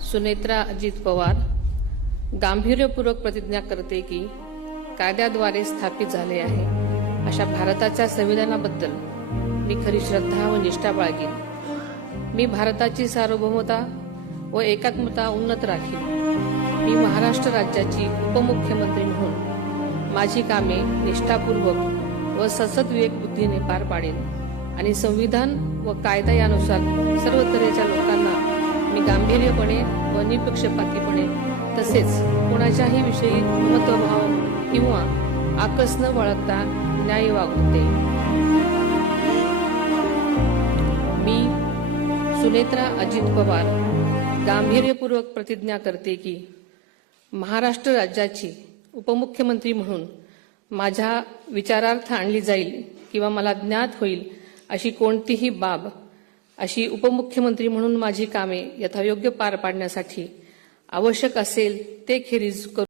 सुनेत्रा अजित पवार गांभीर्यपूर्वक प्रतिज्ञा करते की कायद्याद्वारे स्थापित झाले आहे अशा भारताच्या संविधानाबद्दल मी खरी श्रद्धा व निष्ठा बाळगीन। मी भारताची सार्वभौमता व एकात्मता उन्नत राखीन। मी महाराष्ट्र राज्याची उपमुख्यमंत्री म्हणून माझी कामे निष्ठापूर्वक व सद्विवेक बुद्धीने पार पाडेन आणि संविधान व कायदा यानुसार सर्व तऱ्हेच्या लोकांना मी गांभीर्यपणे व निपक्षपातीपणे तसेच कोणाच्याही विषयी महत्वभाव किंवा आकस न बाळगता न्याय वागवते। मी सुनेत्रा अजित पवार गांभीर्यपूर्वक प्रतिज्ञा करते की महाराष्ट्र राज्याची उपमुख्यमंत्री म्हणून माझ्या विचारार्थ आणली जाईल किंवा मला ज्ञात होईल अशी कोणतीही बाब अशी उपमुख्यमंत्री म्हणून माझी कामे यथायोग्य पार पाडण्यासाठी आवश्यक असेल ते खेरीज करू